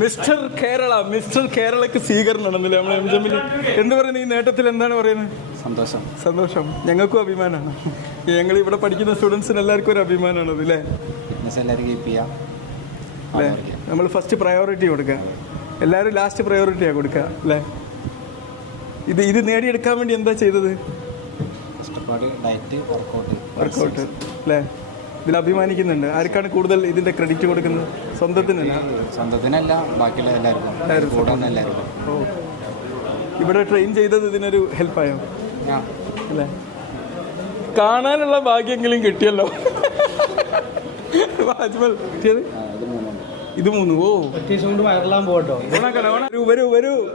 Mister Kerala mister കേരളക്ക് സ്വീകരണമാണെന്നില്ലേ നമ്മളെ എം ജമ്മിൽ എന്ത് പറയുന്നത് ഈ നേട്ടത്തിൽ എന്താണ് പറയുന്നത്? സന്തോഷം. സന്തോഷം. ഞങ്ങൾക്കും അഭിമാനമാണ് ഞങ്ങൾ ഇവിടെ പഠിക്കുന്ന സ്റ്റുഡൻസിന് എല്ലാവർക്കും ഒരു അഭിമാനമാണ് ചെയ്യാം. അല്ലേ? നമ്മൾ ഫസ്റ്റ് പ്രയോറിറ്റി കൊടുക്കുക. എല്ലാവരും ലാസ്റ്റ് പ്രയോറിറ്റിയാണ് കൊടുക്കുക അല്ലേ? ഇത് ഇത് നേടിയെടുക്കാൻ വേണ്ടി എന്താ ചെയ്തത്? കഷ്ടപ്പാട് ഡയറ്റ് വർക്കൗട്ട് വർക്കൗട്ട് അല്ലേ? ഇതിൽ അഭിമാനിക്കുന്നുണ്ട്. ആർക്കാണ് കൂടുതൽ ഇതിന്റെ ക്രെഡിറ്റ് കൊടുക്കുന്നത്? സ്വന്തത്തിനല്ല. സ്വന്തത്തിനല്ല ബാക്കിയുള്ള എല്ലാവർക്കും. കൂടെ വന്ന എല്ലാവർക്കും. ഓ. ഇവിടെ ട്രെയിൻ ചെയ്തത് ഇതിനൊരു ഹെൽപ്പായോ ആയോ? അല്ലേ? കാണാനുള്ള ഭാഗ്യമെങ്കിലും കിട്ടിയല്ലോ. വാജ്മൽ കിട്ടിയത്? ഇത് മൂന്ന്. ഓ. കൊണ്ട് വയറലാൻ പോകട്ടോ. വരൂ വരൂ.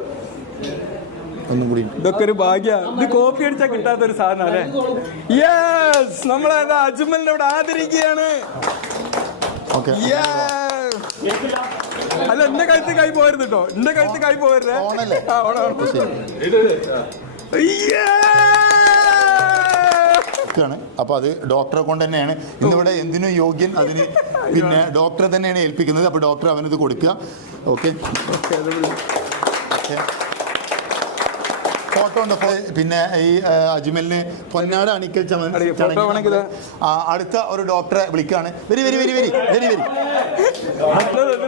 ഒന്നും കൂടി. ഇതൊക്കെ ഒരു ഭാഗ്യ. ഇത് കോപ്പി അടിച്ചാൽ കിട്ടാത്ത ഒരു സാധനം അല്ലേ? യെസ് നമ്മളെ അജ്മലിനെ ഇവിടെ ആദരിക്കുകയാണ്. ഓക്കെ. അല്ല എന്റെ കഴുത്ത് കൈ പോകരുത് കേട്ടോ എന്റെ കഴുത്ത് കൈ. Yeah. ആണ് അപ്പൊ അത് ഡോക്ടറെ കൊണ്ട് തന്നെയാണ്. ഇന്നിവിടെ എന്തിനും യോഗ്യൻ അതിന് പിന്നെ ഡോക്ടറെ തന്നെയാണ് ഏൽപ്പിക്കുന്നത്. അപ്പൊ ഡോക്ടർ അവനത് കൊടുക്കുക. ഓക്കെ ഫോട്ടോ ഉണ്ട് പിന്നെ ഈ അജ്മലിന് പൊന്നാട് അണിക്കൽ ചമ- അടി, ഫോട്ടോ ചടങ്ങിൽ വേണമെങ്കിൽ ഇതാ. ആ, അടുത്ത ഒരു ഡോക്ടറെ വിളിക്കാണ്. Very very very very very very.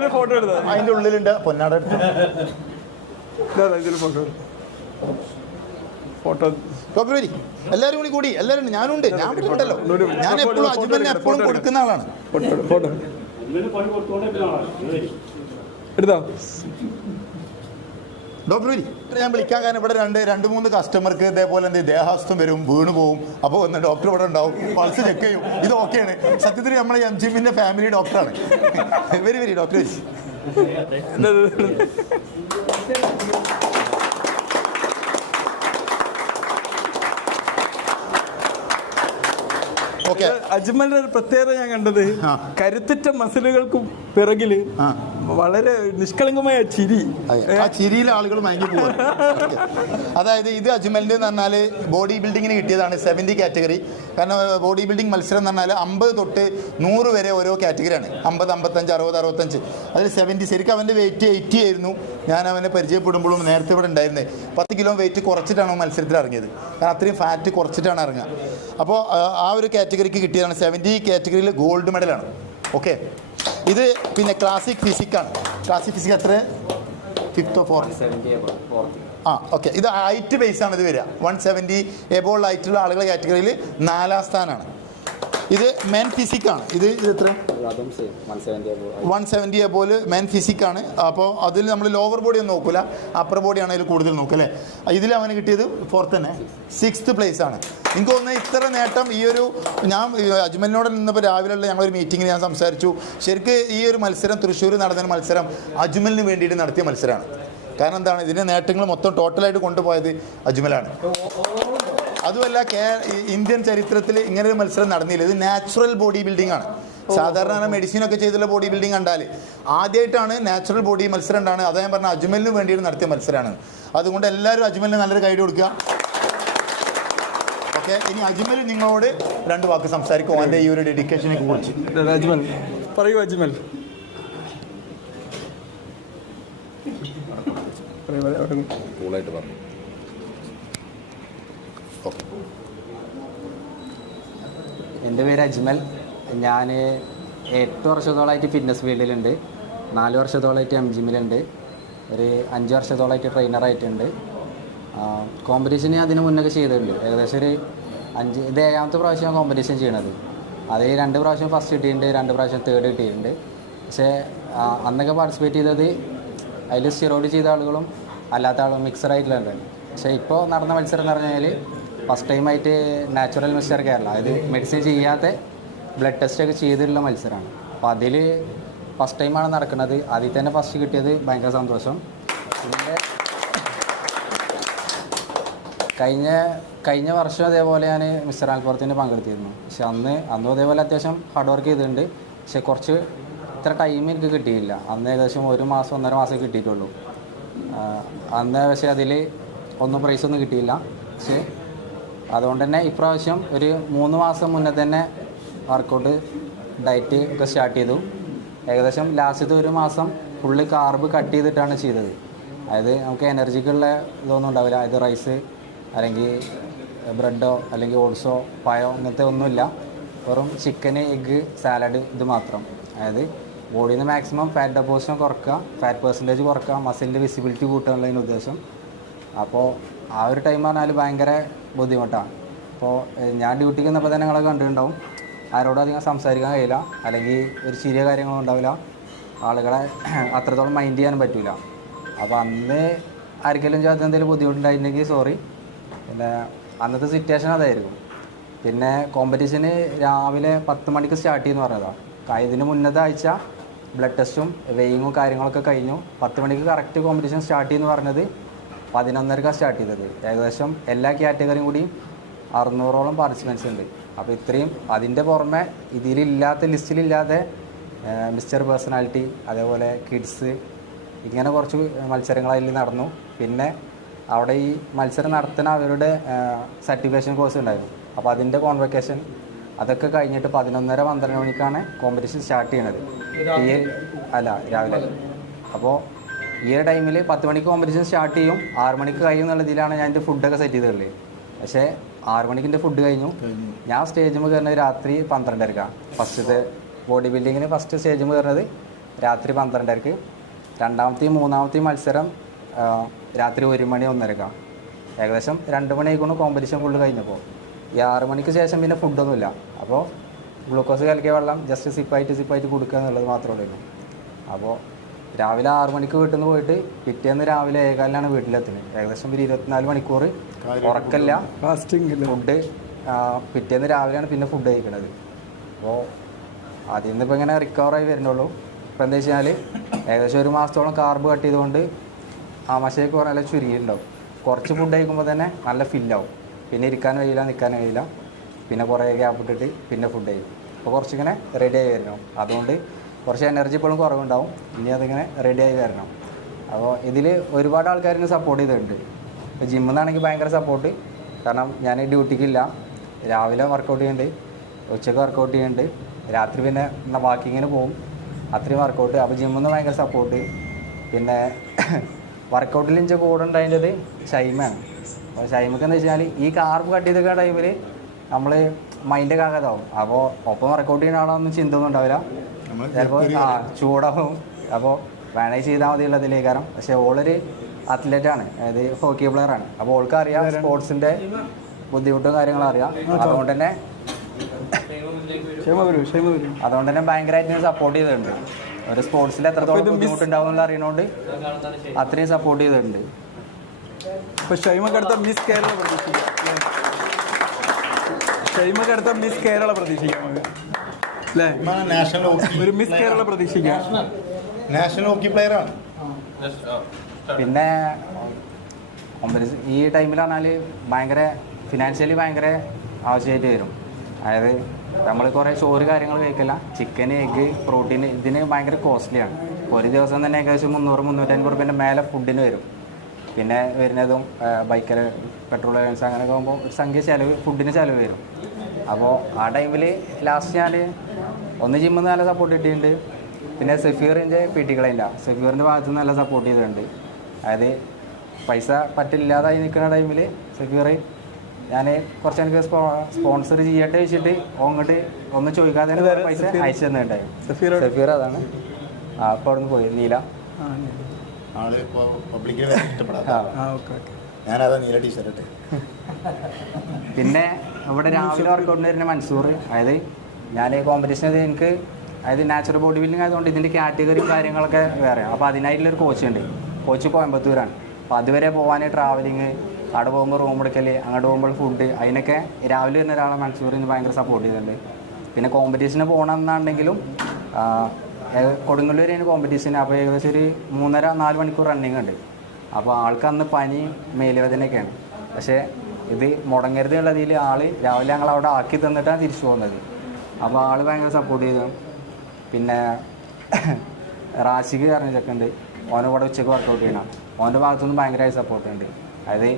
Photo എടുത്താ അതിന്റെ ഉള്ളിലുണ്ട് പൊന്നാട് എല്ലാരും ഫോട്ടോ ഫോട്ടോ. ഡോക്ടർ വരി. എല്ലാവരും കൂടി കൂടി. എല്ലാവരും ഉണ്ട്. ഞാനുണ്ട് ഞാൻ ഇവിടെ ഉണ്ടല്ലോ ഞാൻ എപ്പോഴും അജ്മലിന് എപ്പോഴും കൊടുക്കുന്ന ആളാണ്. ഫോട്ടോ. ഫോട്ടോ എടുത്തോ? ഡോക്ടർ വരി ഞാൻ വിളിക്കാൻ കാരണം ഇവിടെ രണ്ട് രണ്ട് മൂന്ന് കസ്റ്റമർക്ക് ഇതേപോലെ എന്ത് ദേഹാസ്തം വരും വീണ് പോവും. അപ്പോൾ ഒന്ന് ഡോക്ടർ ഇവിടെ ഉണ്ടാവും പൾസ് ചെക്ക് ചെയ്യും. ഇത് ഓക്കെയാണ് സത്യത്തിൽ നമ്മളെ എം ജിമ്മിന്റെ ഫാമിലി ഡോക്ടറാണ് വെരി വെരി ഡോക്ടർ അജ്മലിന്റെ ഒരു പ്രത്യേകത ഞാൻ കണ്ടത്. കരുത്തുറ്റ മസിലുകൾക്കും പിറകിൽ ആ. വളരെ നിഷ്കളങ്കമായ ചിരി. ആ ചിരിയിൽ ആളുകൾ മയങ്ങി പോകും അതായത് ഇത് അജ്മലിന്റെ എന്ന് പറഞ്ഞാൽ ബോഡി ബിൽഡിങ്ങിന് കിട്ടിയതാണ് സെവന്റി കാറ്റഗറി കാരണം ബോഡി ബിൽഡിംഗ് മത്സരം എന്ന് പറഞ്ഞാൽ അമ്പത് തൊട്ട് നൂറ് വരെ ഓരോ കാറ്റഗറിയാണ് അമ്പത് അമ്പത്തഞ്ച് അറുപത് അറുപത്തഞ്ച്. അതിൽ സെവന്റി ശരിക്കും അവന്റെ വെയിറ്റ് എയ്റ്റി ആയിരുന്നു. ഞാൻ അവനെ പരിചയപ്പെടുമ്പോഴും നേരത്തെ ഇവിടെ ഉണ്ടായിരുന്നത് പത്ത് കിലോ വെയിറ്റ് കുറച്ചിട്ടാണ് മത്സരത്തിൽ ഇറങ്ങിയത്. കാരണം അത്രയും ഫാറ്റ് കുറച്ചിട്ടാണ് ഇറങ്ങുക. അപ്പോൾ ആ ഒരു കാറ്റഗറിക്ക് കിട്ടിയതാണ് സെവന്റി കാറ്റഗറിയിൽ ഗോൾഡ് മെഡലാണ് ഓക്കെ. ഇത് പിന്നെ ക്ലാസിക് ഫിസിക്കാണ് ക്ലാസിക് ഫിസിക് എത്ര ഫിഫ്തോ ഫോർത്ത് ആ ഓക്കെ ഇത് ഹൈറ്റ് ബേസ് ആണ് ഇത് വരിക. വൺ സെവന്റി എബോൾ ഹൈറ്റുള്ള ആളുകളുടെ കാറ്റഗറിയിൽ നാലാം സ്ഥാനമാണ്. ഇത് മെൻ ഫിസിക്കാണ് ഇത് ഇത് എത്ര? വൺ സെവന്റി പോലെ മെൻ ഫിസിക്കാണ് അപ്പോൾ അതിൽ നമ്മൾ ലോവർ ബോഡി ഒന്നും നോക്കില്ല അപ്പർ ബോഡിയാണ് അതിൽ കൂടുതൽ നോക്കുക അല്ലേ? ഇതിൽ അവന് കിട്ടിയത് ഫോർത്ത് തന്നെ. സിക്സ്ത് പ്ലേസ് ആണ്. നിങ്ങൾക്ക് തോന്നുന്നത് ഇത്ര നേട്ടം ഈ ഒരു ഞാൻ അജ്മലിനോട് നിന്നപ്പോൾ രാവിലെയുള്ള ഞങ്ങളൊരു മീറ്റിങ്ങിൽ ഞാൻ സംസാരിച്ചു. ശരിക്കും ഈ ഒരു മത്സരം തൃശ്ശൂർ നടന്ന മത്സരം അജ്മലിന് വേണ്ടിയിട്ട് നടത്തിയ മത്സരമാണ്. കാരണം എന്താണ്? ഇതിന്റെ നേട്ടങ്ങൾ മൊത്തം ടോട്ടലായിട്ട് കൊണ്ടുപോയത് അജ്മലാണ്. അതുമല്ല കേ ഇന്ത്യൻ ചരിത്രത്തിൽ ഇങ്ങനെ ഒരു മത്സരം നടന്നില്ല. ഇത് നാച്ചുറൽ ബോഡി ബിൽഡിംഗ് ആണ്. സാധാരണ മെഡിസിൻ ഒക്കെ ചെയ്തുള്ള ബോഡി ബിൽഡിംഗ് കണ്ടാൽ ആദ്യമായിട്ടാണ് നാച്ചുറൽ ബോഡി മത്സരം ഉണ്ടാണ് അതാ ഞാൻ പറഞ്ഞ അജ്മലിന് വേണ്ടിയിട്ട് നടത്തിയ മത്സരമാണ്. അതുകൊണ്ട് എല്ലാവരും അജ്മലിന് നല്ലൊരു ഗൈഡ് കൊടുക്കുക. ഓക്കെ ഇനി അജ്മൽ നിങ്ങളോട് രണ്ട് വാക്ക് സംസാരിക്കും. എന്റെ ഈ ഒരു ഡെഡിക്കേഷനെ കുറിച്ച്. അജ്മൽ പറയൂ അജ്മൽ. കൂളായിട്ട് പറഞ്ഞു. ഓക്കെ. എന്റെ പേര് അജ്മൽ. ഞാൻ എട്ട് വർഷത്തോളമായിട്ട് ഫിറ്റ്നസ് ഫീൽഡിലുണ്ട്. നാല് വർഷത്തോളമായിട്ട് എം ജിമ്മിലുണ്ട് ഒരു അഞ്ച് വർഷത്തോളമായിട്ട് ട്രെയിനറായിട്ടുണ്ട് കോമ്പറ്റീഷൻ അതിന് മുന്നൊക്കെ ചെയ്തിട്ടുണ്ട്. ഏകദേശം ഒരു അഞ്ച് ഇത് ഏഴാമത്തെ പ്രാവശ്യം കോമ്പറ്റീഷൻ ചെയ്യണത്. അത് രണ്ട് പ്രാവശ്യം ഫസ്റ്റ് കിട്ടിയിട്ടുണ്ട് രണ്ട് പ്രാവശ്യം തേർഡ് കിട്ടിയിട്ടുണ്ട്. പക്ഷേ അന്നൊക്കെ പാർട്ടിസിപ്പേറ്റ് ചെയ്തത് അതിൽ സ്റ്റിറോയിഡ് ചെയ്ത ആളുകളും അല്ലാത്ത ആളും മിക്സഡ് ആയിട്ടുള്ളത് പക്ഷേ ഇപ്പോൾ നടന്ന മത്സരം എന്ന് പറഞ്ഞാൽ ഫസ്റ്റ് ടൈമായിട്ട് നാച്ചുറൽ മിസ്റ്റർ കേരള. അതായത് മെഡിസിൻ ചെയ്യാത്ത ബ്ലഡ് ടെസ്റ്റ് ഒക്കെ ചെയ്തിട്ടുള്ള മത്സരമാണ് അപ്പോൾ അതിൽ ഫസ്റ്റ് ടൈമാണ് നടക്കുന്നത്. അതിൽ തന്നെ ഫസ്റ്റ് കിട്ടിയത് ഭയങ്കര സന്തോഷം. പിന്നെ കഴിഞ്ഞ കഴിഞ്ഞ വർഷം അതേപോലെ ഞാൻ മിസ്റ്റർ ആൽപ്പുറത്തിന് പങ്കെടുത്തിരുന്നു. പക്ഷെ അന്ന് അന്നും അതേപോലെ അത്യാവശ്യം ഹാർഡ് വർക്ക് ചെയ്തിട്ടുണ്ട്. പക്ഷെ കുറച്ച് ഇത്ര ടൈം എനിക്ക് കിട്ടിയില്ല. അന്ന് ഏകദേശം ഒരു മാസം ഒന്നര മാസം കിട്ടിയിട്ടുള്ളൂ. അന്ന് പക്ഷേ അതിൽ ഒന്നും പ്രൈസൊന്നും കിട്ടിയില്ല. പക്ഷേ അതുകൊണ്ട് തന്നെ ഇപ്രാവശ്യം ഒരു മൂന്ന് മാസം മുന്നേ തന്നെ വർക്കൗട്ട് ഡയറ്റ് ഒക്കെ സ്റ്റാർട്ട് ചെയ്തു. ഏകദേശം ലാസ്റ്റത്തെ ഒരു മാസം ഫുള്ള് കാർബ് കട്ട് ചെയ്തിട്ടാണ് ചെയ്തത്. അതായത് നമുക്ക് എനർജിക്കുള്ള ഇതൊന്നും ഉണ്ടാവില്ല. അതായത് റൈസ് അല്ലെങ്കിൽ ബ്രെഡോ അല്ലെങ്കിൽ ഓട്സോ പായോ അങ്ങനത്തെ ഒന്നുമില്ല. വെറും ചിക്കൻ എഗ്ഗ് സാലഡ് ഇത് മാത്രം. അതായത് ബോഡിയിൽ നിന്ന് മാക്സിമം ഫാറ്റ് ഡെപ്പോസിഷൻ കുറക്കുക ഫാറ്റ് പെർസെന്റേജ് കുറക്കുക മസിലിന്റെ വിസിബിലിറ്റി കൂട്ടുക എന്നുള്ളതിന് ഉദ്ദേശം. അപ്പോൾ ആ ഒരു ടൈം പറഞ്ഞാൽ ഭയങ്കര ബുദ്ധിമുട്ടാണ്. അപ്പോൾ ഞാൻ ഡ്യൂട്ടിക്ക് നിന്നപ്പോൾ തന്നെ നിങ്ങളെ കണ്ടിട്ടുണ്ടാവും. ആരോടും അധികം സംസാരിക്കാൻ കഴിയില്ല. അല്ലെങ്കിൽ ഒരു ചെറിയ കാര്യങ്ങളും ഉണ്ടാവില്ല. ആളുകളെ അത്രത്തോളം മൈൻഡ് ചെയ്യാനും പറ്റില്ല അപ്പോൾ അന്ന് ആർക്കെങ്കിലും ചേർത്ത് എന്തെങ്കിലും ബുദ്ധിമുട്ടുണ്ടായിട്ടുണ്ടെങ്കിൽ സോറി പിന്നെ അന്നത്തെ സിറ്റുവേഷൻ അതായിരിക്കും. പിന്നെ കോമ്പറ്റീഷന് രാവിലെ പത്ത് മണിക്ക് സ്റ്റാർട്ട് ചെയ്യുന്നു പറഞ്ഞതാണ് ഇതിന് മുന്നത്തെ ആഴ്ച ബ്ലഡ് ടെസ്റ്റും വെയിങ്ങും കാര്യങ്ങളൊക്കെ കഴിഞ്ഞു. പത്ത് മണിക്ക് കറക്റ്റ് കോമ്പറ്റീഷൻ സ്റ്റാർട്ട് ചെയ്യുന്നു പറഞ്ഞത് പതിനൊന്നരക്കാണ് സ്റ്റാർട്ട് ചെയ്തത്. ഏകദേശം എല്ലാ കാറ്റഗറിയും കൂടി അറുന്നൂറോളം പാർട്ടിസിപ്പൻസ് ഉണ്ട്. അപ്പോൾ ഇത്രയും അതിന്റെ പുറമെ ഇതിലില്ലാത്ത ലിസ്റ്റിലില്ലാതെ മിസ്റ്റർ പേഴ്സണാലിറ്റി അതേപോലെ കിഡ്സ് ഇങ്ങനെ കുറച്ച് മത്സരങ്ങൾ അതിൽ നടന്നു. പിന്നെ അവിടെ ഈ മത്സരം നടത്തുന്ന അവരുടെ സർട്ടിഫിക്കേഷൻ കോഴ്സ് ഉണ്ടായിരുന്നു. അപ്പോൾ അതിന്റെ കോൺവെക്കേഷൻ അതൊക്കെ കഴിഞ്ഞിട്ട് പതിനൊന്നര പന്ത്രണ്ട് മണിക്കാണ് കോമ്പറ്റീഷൻ സ്റ്റാർട്ട് ചെയ്യണത്. അല്ല രാവിലെ. അപ്പോൾ ഈ ഒരു ടൈമിൽ പത്ത് മണിക്ക് കോമ്പറ്റീഷൻ സ്റ്റാർട്ട് ചെയ്യും. ആറ് മണിക്ക് കഴിയും എന്നുള്ള ഇതിലാണ് ഞാൻ എന്റെ ഫുഡൊക്കെ സെറ്റ് ചെയ്തിട്ടുള്ളത് പക്ഷേ ആറ് മണിക്ക് എന്റെ ഫുഡ് കഴിഞ്ഞു. ഞാൻ സ്റ്റേജിൽ കയറുന്നത് രാത്രി പന്ത്രണ്ടരക്കാണ് ഫസ്റ്റത്തെ ബോഡി ബിൽഡിങ്ങിന് ഫസ്റ്റ് സ്റ്റേജിൽ കയറുന്നത് രാത്രി പന്ത്രണ്ടരക്ക്. രണ്ടാമത്തെയും മൂന്നാമത്തെയും മത്സരം രാത്രി ഒരു മണി ഒന്നരക്കാണ് ഏകദേശം രണ്ട് മണി ആയിക്കൊണ്ട് കോമ്പറ്റീഷൻ ഫുള്ള് കഴിഞ്ഞപ്പോൾ ഈ ആറ് മണിക്ക് ശേഷം പിന്നെ ഫുഡൊന്നുമില്ല അപ്പോൾ ഗ്ലൂക്കോസ് കലക്കിയ വെള്ളം ജസ്റ്റ് സിപ്പായിട്ട് സിപ്പായിട്ട് കൊടുക്കുക എന്നുള്ളത് മാത്രമേ ഉള്ളൂ. അപ്പോൾ രാവിലെ ആറു മണിക്ക് വീട്ടിൽ നിന്ന് പോയിട്ട് പിറ്റേന്ന് രാവിലെ ഏകാലിനാണ് വീട്ടിലെത്തുന്നത്. ഏകദേശം ഒരു ഇരുപത്തിനാല് മണിക്കൂർ ഉറക്കല്ല ഫുഡ് പിറ്റേന്ന് രാവിലെയാണ് പിന്നെ ഫുഡ് കഴിക്കുന്നത് അപ്പോൾ അതിൽ നിന്ന് ഇപ്പോൾ ഇങ്ങനെ റിക്കവറായി വരുന്നുള്ളൂ. ഇപ്പോൾ എന്താ വെച്ചാൽ ഏകദേശം ഒരു മാസത്തോളം കാർബ് കട്ട് ചെയ്തുകൊണ്ട് ആമാശയൊക്കെ കുറേ നല്ല ചുരുങ്ങിയിട്ടുണ്ടാവും. കുറച്ച് ഫുഡ് കഴിക്കുമ്പോൾ തന്നെ നല്ല ഫില്ലാവും പിന്നെ ഇരിക്കാൻ കഴിയില്ല നിൽക്കാൻ കഴിയില്ല. പിന്നെ കുറേ ഗ്യാപ്പ് ഇട്ടിട്ട് പിന്നെ ഫുഡ് കഴിക്കും അപ്പോൾ കുറച്ചിങ്ങനെ റെഡി ആയി വരുന്നു. അതുകൊണ്ട് കുറച്ച് എനർജി ഇപ്പോഴും കുറവുണ്ടാവും. ഇനി അതിങ്ങനെ റെഡി ആയി വരണം. അപ്പോൾ ഇതിൽ ഒരുപാട് ആൾക്കാരിന് സപ്പോർട്ട് ചെയ്തിട്ടുണ്ട്. ഇപ്പോൾ ജിമ്മിൽ നിന്നാണെങ്കിൽ ഭയങ്കര സപ്പോർട്ട് കാരണം ഞാൻ ഡ്യൂട്ടിക്കില്ല രാവിലെ വർക്കൗട്ട് ചെയ്യുന്നുണ്ട് ഉച്ചയ്ക്ക് വർക്കൗട്ട് ചെയ്യുന്നുണ്ട് രാത്രി പിന്നെ വാക്കിങ്ങിന് പോകും അത്രയും വർക്കൗട്ട് അപ്പോൾ ജിമ്മിൽ നിന്ന് ഭയങ്കര സപ്പോർട്ട് പിന്നെ വർക്കൗട്ടിൽ എന്റെ കൂടെ ഉണ്ടായത് ഷൈമാണ്. അപ്പോൾ ഷൈമക്ക് എന്ന് വെച്ചാൽ ഈ കാർബ് കട്ട് ചെയ്തൊക്കെ ടൈമിൽ നമ്മൾ മൈൻഡൊക്കെ ആകാതാവും അപ്പോൾ ഒപ്പം വർക്കൗട്ട് ചെയ്യുന്ന ആളൊന്നും ചിന്ത ഒന്നും ഉണ്ടാവില്ല ചിലപ്പോൾ ആ ചൂടാവും. അപ്പോൾ മാനേജ് ചെയ്താൽ മതിയുള്ള കാരണം പക്ഷേ ഓളൊരു അത്ലറ്റ് ആണ്. അതായത് ഹോക്കി പ്ലെയർ ആണ്. അപ്പോൾ ഓൾക്ക് അറിയാം സ്പോർട്സിന്റെ ബുദ്ധിമുട്ടും കാര്യങ്ങളും അറിയാം. അതുകൊണ്ട് തന്നെ അതുകൊണ്ട് തന്നെ ഭയങ്കരമായിട്ട് സപ്പോർട്ട് ചെയ്തിട്ടുണ്ട്. ഒരു സ്പോർട്സിൽ എത്രത്തോളം ബുദ്ധിമുട്ടുണ്ടാവും എന്നുള്ള അറിയണോണ്ട് അത്രയും സപ്പോർട്ട് ചെയ്തിട്ടുണ്ട്. ഷൈമക്കടുത്ത മിസ് കേരള പ്രതീക്ഷിക്കാം. ഷൈമക്കടുത്ത മിസ് കേരള പ്രതീക്ഷിക്കാം. നാഷണൽ ഒരു മിസ് കേരള പ്രതീക്ഷിക്കാം. നാഷണൽ. ഹോക്കി പ്ലെയർ ആണ് പിന്നെ ഈ ടൈമിൽ പറഞ്ഞാൽ ഭയങ്കര ഫിനാൻഷ്യലി ഭയങ്കര ആവശ്യമായിട്ട് വരും. അതായത് നമ്മൾ കുറേ ചോറ് കാര്യങ്ങൾ കഴിക്കില്ല. ചിക്കൻ എഗ്ഗ് പ്രോട്ടീൻ ഇതിന് ഭയങ്കര കോസ്റ്റ്ലിയാണ് ഒരു ദിവസം തന്നെ ഏകദേശം മുന്നൂറ് മുന്നൂറ്റമ്പത് റുപ്യന്റെ മേലെ ഫുഡിന് വരും. പിന്നെ വരുന്നതും ബൈക്കിൽ പെട്രോൾ ഏജൻസ് അങ്ങനെയൊക്കെ ആകുമ്പോൾ ഒരു സംഖ്യ ചിലവ് ഫുഡിന് ചിലവ് വരും. അപ്പോൾ ആ ടൈമിൽ ലാസ്റ്റ് ഞാൻ ഒന്ന് ജിമ്മിൽ നിന്ന് നല്ല സപ്പോർട്ട് കിട്ടിയിട്ടുണ്ട്. പിന്നെ സെഫീറിന്റെ പി ടി കളയില്ല. സെഫീറിന്റെ ഭാഗത്ത് നിന്ന് നല്ല സപ്പോർട്ട് ചെയ്തിട്ടുണ്ട്. അതായത് പൈസ പറ്റില്ലാതായി നിൽക്കുന്ന ടൈമിൽ സെഫീർ ഞാൻ കുറച്ച് എനിക്ക് സ്പോ സ്പോൺസർ ചെയ്യട്ടെ വെച്ചിട്ട് അങ്ങോട്ട് ഒന്ന് ചോദിക്കാതെ തന്നെ? പൈസ? അയച്ചു തന്നിട്ടുണ്ടായി സഫീർ സഫീർ അതാണ്. ആ അപ്പോൾ അവിടെ നിന്ന് പോയി. നീല. പിന്നെ ഇവിടെ രാവിലെ വർക്കൗട്ടിന് വരുന്ന മൻസൂർ. അതായത് ഞാൻ കോമ്പറ്റീഷൻ എനിക്ക് അതായത് നാച്ചുറൽ ബോഡി ബിൽഡിംഗ് ആയതുകൊണ്ട് ഇതിന്റെ കാറ്റഗറി കാര്യങ്ങളൊക്കെ വേറെ. അപ്പോൾ അതിനായിട്ടുള്ളൊരു കോച്ച് ഉണ്ട്. കോച്ച് കോയമ്പത്തൂരാണ്. അപ്പോൾ അതുവരെ പോകാൻ ട്രാവലിങ് അവിടെ പോകുമ്പോൾ റൂം എടുക്കൽ അങ്ങോട്ട് പോകുമ്പോൾ ഫുഡ് അതിനൊക്കെ രാവിലെ വരുന്ന ഒരാളെ മൻസൂറിന് ഭയങ്കര സപ്പോർട്ട് ചെയ്തിട്ടുണ്ട്. പിന്നെ കോമ്പറ്റീഷന് പോകണമെന്നാണെങ്കിലും കൊടുങ്ങല്ലൂർ അതിന് കോമ്പറ്റീഷൻ അപ്പോൾ ഏകദേശം ഒരു മൂന്നര നാല് മണിക്കൂർ റണ്ണിങ് ഉണ്ട്. അപ്പോൾ ആൾക്ക് അന്ന് പനി മേലുവേദനയൊക്കെയാണ്. പക്ഷേ ഇത് മുടങ്ങരുത് ഉള്ളതിൽ ആൾ രാവിലെ ഞങ്ങൾ അവിടെ ആക്കി തന്നിട്ടാണ് തിരിച്ചു പോകുന്നത്. അപ്പോൾ ആൾ ഭയങ്കര സപ്പോർട്ട് ചെയ്തു. പിന്നെ റാഷിഖ് പറഞ്ഞ ചെക്കുണ്ട് ഓനെ കൂടെ ഉച്ചയ്ക്ക് വർക്കൗട്ട് ചെയ്യണം. ഓന്റെ ഭാഗത്തുനിന്ന് ഭയങ്കരമായി സപ്പോർട്ട് ഉണ്ട്. അതായത്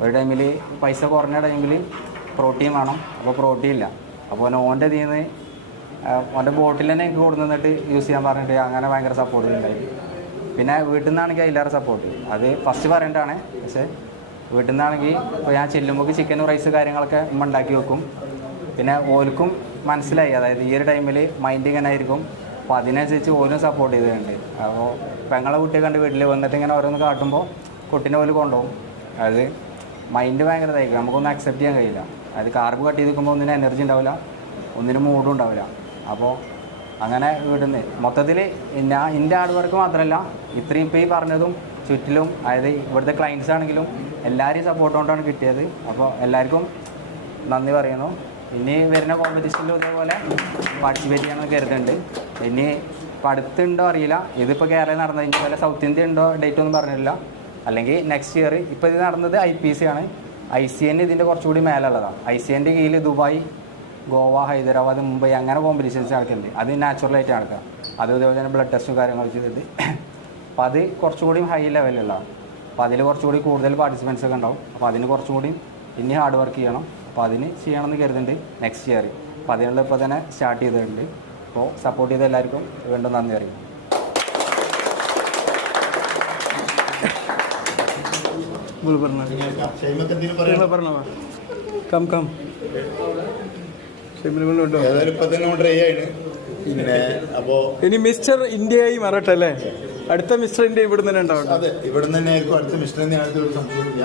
ഒരു ടൈമിൽ പൈസ കുറഞ്ഞ ടൈമിൽ പ്രോട്ടീൻ വേണം. അപ്പോൾ പ്രോട്ടീൻ ഇല്ല. അപ്പോൾ ഓൻ ഓന്റെ ഇതിൽ നിന്ന് ഓന്റെ ബോട്ടിൽ തന്നെ എനിക്ക് കൊടുത്തു നിന്നിട്ട് യൂസ് ചെയ്യാൻ പറഞ്ഞിട്ട് അങ്ങനെ ഭയങ്കര സപ്പോർട്ട് ഉണ്ടായി പിന്നെ വീട്ടിൽ നിന്നാണെങ്കിൽ അതിലേറെ സപ്പോർട്ട് അത് ഫസ്റ്റ് പറയേണ്ടതാണ്. പക്ഷേ വീട്ടിൽ നിന്നാണെങ്കിൽ ഇപ്പോൾ ഞാൻ ചെല്ലുമ്പോൾ ചിക്കൻ റൈസ് കാര്യങ്ങളൊക്കെ ഉണ്ടാക്കി വെക്കും. പിന്നെ ഓൽക്കും മനസ്സിലായി. അതായത് ഈ ഒരു ടൈമിൽ മൈൻഡ് ഇങ്ങനെ ആയിരിക്കും അപ്പോൾ അതിനനുസരിച്ച് ഓരോ സപ്പോർട്ട് ചെയ്തിട്ടുണ്ട്. അപ്പോൾ പെങ്ങളെ കുട്ടിയെ കണ്ട് വീട്ടിൽ വന്നിട്ട് ഇങ്ങനെ ഓരോന്ന് കാട്ടുമ്പോൾ കുട്ടീനെ പോലെ കൊണ്ടുപോകും അത് മൈൻഡ് ഭയങ്കര ഇതായിരിക്കും. നമുക്കൊന്നും അക്സെപ്റ്റ് ചെയ്യാൻ കഴിയില്ല. അതായത് കാർബ് കട്ട് ചെയ്ത് നിൽക്കുമ്പോൾ ഒന്നിനും എനർജി ഉണ്ടാവില്ല. ഒന്നിനും മൂഡും ഉണ്ടാവില്ല. അപ്പോൾ അങ്ങനെ വിടുന്നത് മൊത്തത്തിൽ ഞാൻ എന്റെ ഹാർഡ് വർക്ക് മാത്രമല്ല ഇത്രയും ഇപ്പോൾ ഈ പറഞ്ഞതും ചുറ്റിലും അതായത് ഇവിടുത്തെ ക്ലയൻസ് ആണെങ്കിലും എല്ലാവരെയും സപ്പോർട്ട് കൊണ്ടാണ് കിട്ടിയത്. അപ്പോൾ എല്ലാവർക്കും നന്ദി പറയുന്നു. ഇനി വരുന്ന കോമ്പറ്റീഷനിലും ഇതേപോലെ പാർട്ടിസിപ്പേറ്റ് ചെയ്യണമെന്ന് കരുതുന്നുണ്ട്. ഇനി ഇപ്പം അടുത്തുണ്ടോ അറിയില്ല. ഇതിപ്പോൾ കേരളം നടന്നത് ഇനി സൗത്ത് ഇന്ത്യ ഉണ്ടോ ഡേറ്റ് ഒന്നും പറഞ്ഞില്ല അല്ലെങ്കിൽ നെക്സ്റ്റ് ഇയർ ഇപ്പോൾ ഇത് നടന്നത് ഐ പി സി ആണ്. ഐ സി എൻ ഇതിന്റെ കുറച്ചുകൂടി മേലുള്ളതാണ് ഐ സി എന്റെ കീഴിൽ ദുബായ് ഗോവ ഹൈദരാബാദ് മുംബൈ അങ്ങനെ കോമ്പറ്റീഷൻസ് നടക്കുന്നുണ്ട്. അത് നാച്ചുറലായിട്ട് നടക്കുക. അത് ഇതേപോലെ തന്നെ ബ്ലഡ് ടെസ്റ്റും കാര്യങ്ങളും ചെയ്തിട്ട്. അപ്പോൾ അത് കുറച്ചുകൂടി ഹൈ ലെവലുള്ളതാണ് അപ്പോൾ അതിൽ കുറച്ചുകൂടി കൂടുതൽ പാർട്ടിസിപ്പൻസ് ഒക്കെ ഉണ്ടാവും. അപ്പോൾ അതിന് കുറച്ചുകൂടി ഇനി ഹാർഡ് വർക്ക് ചെയ്യണം. അപ്പോൾ അതിന് ചെയ്യണമെന്ന് കരുതുന്നുണ്ട്. നെക്സ്റ്റ് ഇയർ അപ്പോൾ അതിനുള്ള ഇപ്പോൾ തന്നെ സ്റ്റാർട്ട് ചെയ്തിട്ടുണ്ട്. അപ്പോൾ സപ്പോർട്ട് ചെയ്ത എല്ലാവർക്കും വീണ്ടും നന്ദി അറിയും നിങ്ങൾ പറഞ്ഞോ ഷെയ്മക്ക് എന്തെങ്കിലും പറയാം നിങ്ങൾ പറഞ്ഞോ കം കം ഷെമിനെ കൊണ്ടുണ്ടോ ഏതായാലും ഇപ്പൊ തന്നെ ട്രൈ ആണ് പിന്നെ അപ്പോ ഇനി മിസ്റ്റർ ഇന്ത്യയായി മാറട്ടെ അല്ലേ? അടുത്ത മിസ്റ്ററിന്റെ ഇവിടെ തന്നെ അതെ ഇവിടെ തന്നെ ആയിരിക്കും അടുത്ത മിസ്റ്ററിന്റെ അടുത്ത് ഒരു സംശയമില്ല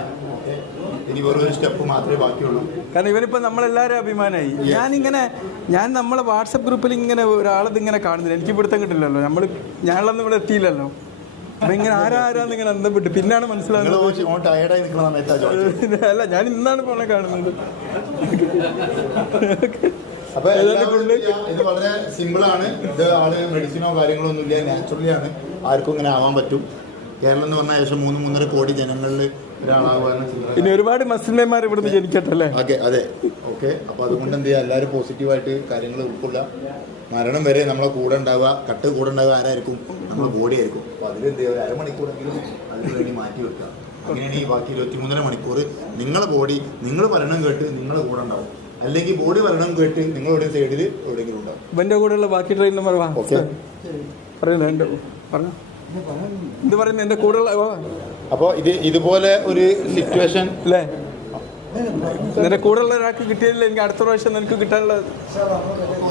ഇനി വെറും ഒരു സ്റ്റെപ്പ് മാത്രമേ ബാക്കിയുള്ളൂ. കാരണം ഇവനിപ്പോ നമ്മളെല്ലാവരും അഭിമാനമായി ഞാനിങ്ങനെ ഞാൻ നമ്മളെ വാട്സപ്പ് ഗ്രൂപ്പിൽ ഇങ്ങനെ ഒരാളത് ഇങ്ങനെ കാണുന്നില്ല. എനിക്ക് പിടുത്തം കിട്ടില്ലല്ലോ. നമ്മൾ ഞാനൊന്നും ഇവിടെ എത്തിയില്ലല്ലോ. അപ്പൊ ഇങ്ങനെ ആരാ ആരാന്ന് ഇങ്ങനെ അന്തപ്പെട്ട് പിന്നാണ് മനസ്സിലാകുന്നത്. അല്ല ഞാൻ ഇന്നാണ് പോണെ കാണുന്നത്. ഇത് വളരെ സിമ്പിൾ ആണ്. ഇത് ആൾ മെഡിസിനോ കാര്യങ്ങളോ ഒന്നും ഇല്ല നാച്ചുറലി ആണ്. ആർക്കും ഇങ്ങനെ ആവാൻ പറ്റും. കേരളം എന്ന് പറഞ്ഞാൽ ഏകദേശം മൂന്ന് മൂന്നര കോടി ജനങ്ങളിൽ പിന്നെ ഒരുപാട് മസ്ലിംമാർ ഇവിടുന്ന് ജനിക്കട്ടെ അല്ലേ ഓക്കെ അതെ. ഓക്കെ. അപ്പൊ അതുകൊണ്ട് എന്ത് ചെയ്യുക എല്ലാവരും പോസിറ്റീവായിട്ട് കാര്യങ്ങൾ ഉൾക്കൊള്ളുക. മരണം വരെ നമ്മളെ കൂടെ ഉണ്ടാവുക. കട്ട് കൂടെ ഉണ്ടാവുക ആരായിരിക്കും? നമ്മളെ ബോഡി ആയിരിക്കും. അപ്പൊ അതിൽ എന്ത് ചെയ്യുക ഒരു അരമണിക്കൂറെങ്കിലും അതിന് വേണ്ടി മാറ്റി വെക്കുക. അങ്ങനെയാണ് ഈ ബാക്കി ഇരുപത്തിമൂന്നര മണിക്കൂർ നിങ്ങളെ ബോഡി നിങ്ങൾ മരണം കേട്ട് നിങ്ങളെ കൂടെ ഉണ്ടാവും. അല്ലെങ്കിൽ ബോഡി മരണം കേട്ട് നിങ്ങളുടെ സൈഡിൽ എവിടെയെങ്കിലും ഉണ്ടാവും. ഇവന്റെ കൂടെയുള്ള ബാക്കി ട്രെയിൻ നമ്പർ വാ ഓക്കെ. പറയുന്നുണ്ടോ പറഞ്ഞു. എന്ത് പറയുന്നു എന്റെ കൂടെയുള്ള വാ. അപ്പോൾ ഇത് ഇതുപോലെ ഒരു സിറ്റുവേഷൻ അല്ലേ നിന്റെ കൂടെയുള്ള ഒരാൾക്ക് കിട്ടിയില്ല? എനിക്ക് അടുത്ത പ്രാവശ്യം നിനക്ക് കിട്ടാനുള്ള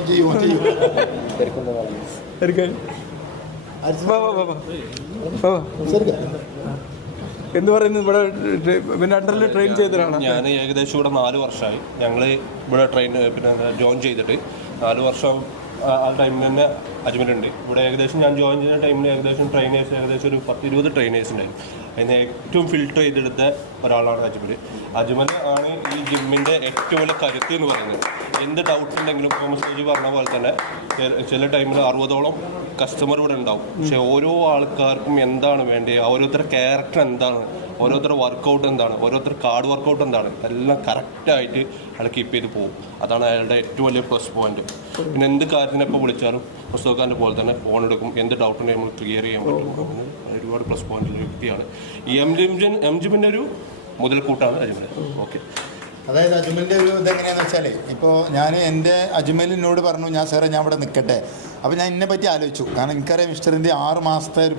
ചെയ്യും ചെയ്യും. എടുക്കാൻ വാ, വാ, വാ, വാ. വാ, വാ. എന്ത് പറയുന്നു? ഇവിടെ പിന്നെ അണ്ടറിൽ ട്രെയിൻ ചെയ്തിട്ടാണ് ഞാൻ ഏകദേശം ഇവിടെ നാല് വർഷമായി. ഞങ്ങൾ ഇവിടെ ട്രെയിൻ പിന്നെ ജോയിൻ ചെയ്തിട്ട് നാല് വർഷം ആ- ടൈമിൽ തന്നെ അജ്മലുണ്ട് ഇവിടെ ഏകദേശം ഞാൻ ജോയിൻ ചെയ്യുന്ന ടൈമിൽ ഏകദേശം ട്രെയിനേഴ്സ് ഏകദേശം ഒരു പത്ത് ഇരുപത് ട്രെയിനേഴ്സ് ഉണ്ടായിരുന്നു. അതിന് ഏറ്റവും ഫിൽട്ടർ ചെയ്തെടുത്ത ഒരാളാണ് അജ്മൽ. അജ്മൽ ആണ് ഈ ജിമ്മിന്റെ ഏറ്റവും വലിയ കരുത്ത് എന്ന് പറയുന്നത്. എന്ത് ഡൗട്ട് ഉണ്ടെങ്കിലും ഇപ്പോൾ മെസ്സേജ് പറഞ്ഞ പോലെ തന്നെ ചില ടൈമിൽ അറുപതോളം കസ്റ്റമർ ഇവിടെ ഉണ്ടാവും. പക്ഷേ ഓരോ ആൾക്കാർക്കും എന്താണ് വേണ്ടത്? ഓരോരുത്തരുടെ ക്യാരക്ടർ എന്താണ്? ഓരോരുത്തരുടെ വർക്കൗട്ട് എന്താണ് ഓരോരുത്തർ കാർഡ് വർക്കൗട്ട് എന്താണ് എല്ലാം കറക്റ്റായിട്ട് അയാൾ കീപ്പ് ചെയ്ത് പോകും. അതാണ് അയാളുടെ ഏറ്റവും വലിയ പ്ലസ് പോയിന്റ് പിന്നെ എന്ത് കാര്യത്തിനെപ്പോൾ വിളിച്ചാലും പുസ്തകക്കാരന്റെ പോലെ തന്നെ ഫോൺ എടുക്കും. എന്ത് ഡൗട്ട് ഉണ്ടെങ്കിൽ നമ്മൾ ക്ലിയർ ചെയ്യാൻ പറ്റും. ഒരുപാട് പ്ലസ് പോയിന്റ് ഉള്ള വ്യക്തിയാണ്. ഈ എം ജിം എം ജിമിന്റെ ഒരു മുതൽക്കൂട്ടാണ് അജ്മൽ. ഓക്കെ അതായത് അജ്മലിന്റെ ഒരു ഇതെങ്ങനെയാണെന്ന് വെച്ചാൽ ഇപ്പോൾ ഞാൻ എന്റെ അജ്മലിനോട് പറഞ്ഞു ഞാൻ സാറേ ഞാൻ ഇവിടെ നിൽക്കട്ടെ അപ്പോൾ ഞാൻ ഇതിനെ പറ്റി ആലോചിച്ചു. കാരണം എനിക്കറിയാം മിസ്റ്റർ ഇന്ത്യ ആറ് മാസത്തെ ഒരു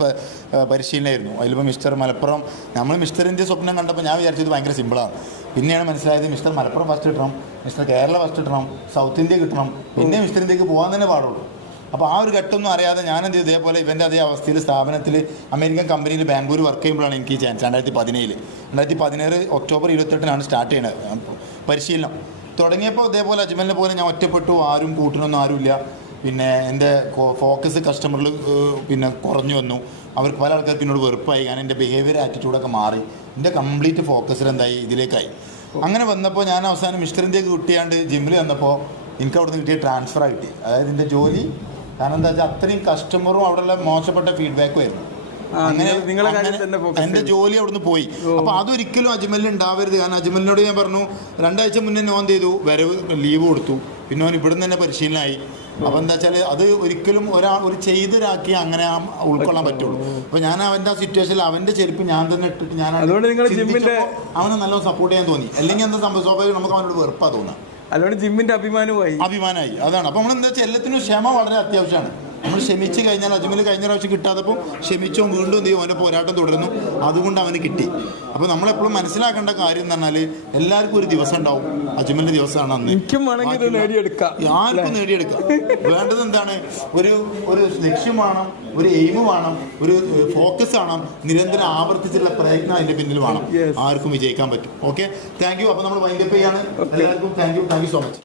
പരിശീലനമായിരുന്നു. അതിലിപ്പോൾ മിസ്റ്റർ മലപ്പുറം നമ്മൾ മിസ്റ്റർ ഇന്ത്യ സ്വപ്നം കണ്ടപ്പോൾ ഞാൻ വിചാരിച്ചത് ഭയങ്കര സിമ്പിളാണ് പിന്നെയാണ് മനസ്സിലായത് മിസ്റ്റർ മലപ്പുറം ഫസ്റ്റ് കിട്ടണം മിസ്റ്റർ കേരള ഫസ്റ്റ് കിട്ടണം സൗത്ത് ഇന്ത്യ കിട്ടണം പിന്നെ മിസ്റ്റർ ഇന്ത്യയ്ക്ക് പോകാൻ തന്നെ പാടുള്ളൂ. അപ്പോൾ ആ ഒരു ഘട്ടമൊന്നും അറിയാതെ ചെയ്തു? ഇതേപോലെ ഇവന്റെ അതേ അവസ്ഥയിൽ സ്ഥാപനത്തിൽ അമേരിക്കൻ കമ്പനിയിൽ ബാംഗ്ലൂർ വർക്ക് ചെയ്യുമ്പോഴാണ് എനിക്ക് ഈ ചാൻസ് രണ്ടായിരത്തി പതിനേഴ് രണ്ടായിരത്തി പതിനേഴ് ഒക്ടോബർ ഇരുപത്തെട്ടിനാണ് സ്റ്റാർട്ട് ചെയ്യുന്നത് പരിശീലനം. തുടങ്ങിയപ്പോൾ ഇതേപോലെ അജ്മലിനെ പോലെ ഞാൻ ഒറ്റപ്പെട്ടു. ആരും കൂട്ടിനൊന്നും ആരുമില്ല. പിന്നെ എന്റെ ഫോക്കസ് കസ്റ്റമറിൽ പിന്നെ കുറഞ്ഞു വന്നു. അവർക്ക് പല ആൾക്കാർക്ക് എന്നോട് വെറുപ്പായി. ഞാൻ എന്റെ ബിഹേവിയർ ആറ്റിറ്റ്യൂഡൊക്കെ മാറി. എന്റെ കംപ്ലീറ്റ് ഫോക്കസിൽ എന്തായി? ഇതിലേക്കായി. അങ്ങനെ വന്നപ്പോൾ ഞാൻ അവസാനം മിസ്റ്റർ ഇന്ത്യയ്ക്ക് കിട്ടിയാണ്ട് ജിമ്മിൽ വന്നപ്പോൾ എനിക്ക് അവിടെ നിന്ന് കിട്ടിയ ട്രാൻസ്ഫർ കിട്ടി. അതായത് എന്റെ ജോലി. കാരണം എന്താ വെച്ചാൽ അത്രയും കസ്റ്റമറും അവിടെയുള്ള മോശപ്പെട്ട ഫീഡ്ബാക്കും ആയിരുന്നു. എന്റെ എന്റെ ചെയ്തു. ജോലി അവിടുന്ന് പോയി. അപ്പൊ അതൊരിക്കലും അജ്മലിന് ഉണ്ടാവരുത്. കാരണം അജ്മലിനോട് ഞാൻ പറഞ്ഞു രണ്ടാഴ്ച മുന്നേ നോൺ ചെയ്തു. വരവ് ലീവ് കൊടുത്തു. പിന്നെ അവൻ ഇവിടുന്ന് തന്നെ പരിശീലനമായി അപ്പൊ എന്താ വെച്ചാൽ അത് ഒരിക്കലും ഒരാൾ ഒരു ചെയ്തൊരാക്കി അങ്ങനെ ആ ഉൾക്കൊള്ളാൻ പറ്റുള്ളൂ. അപ്പൊ ഞാൻ അവന്റെ ആ സിറ്റുവേഷനിൽ അവന്റെ ചെരുപ്പ് ഞാൻ തന്നെ ഇട്ടിട്ട് ഞാൻ അവനെ നല്ല സപ്പോർട്ട് ചെയ്യാൻ തോന്നി. അല്ലെങ്കിൽ എന്താ സംഭവം? സ്വാഭാവികം നമുക്ക് അവനോട് വെറുപ്പാ തോന്നുക അതുകൊണ്ട് ജിമ്മിന്റെ അഭിമാനമായി അഭിമാനമായി. അതാണ്. അപ്പൊ നമ്മൾ എന്താ വെച്ചാൽ എല്ലാത്തിനും ക്ഷമ വളരെ അത്യാവശ്യമാണ്. നമ്മൾ ക്ഷമിച്ച് കഴിഞ്ഞാൽ അജ്മൽ കഴിഞ്ഞ പ്രാവശ്യം കിട്ടാത്തപ്പോൾ ക്ഷമിച്ചോ വീണ്ടും എന്ത് ചെയ്യും അവന്റെ പോരാട്ടം തുടരുന്നു. അതുകൊണ്ട് അവന് കിട്ടി. അപ്പോൾ നമ്മളെപ്പോഴും മനസ്സിലാക്കേണ്ട കാര്യം എന്ന് പറഞ്ഞാൽ എല്ലാവർക്കും ഒരു ദിവസം ഉണ്ടാവും. അജ്മലിന്റെ ദിവസമാണ് അന്ന്. ആർക്കും നേടിയെടുക്കാം. വേണ്ടത് എന്താണ്? ഒരു ഒരു ലക്ഷ്യം വേണം ഒരു എയിം വേണം ഒരു ഫോക്കസ് വേണം നിരന്തരം ആവർത്തിച്ചുള്ള പ്രയത്നം അതിന്റെ പിന്നിൽ വേണം. ആർക്കും വിജയിക്കാൻ പറ്റും. ഓക്കെ താങ്ക് യു അപ്പോൾ നമ്മൾ വൈൻഡപ്പ് ചെയ്യാണ്. എല്ലാവർക്കും thank you thank you so much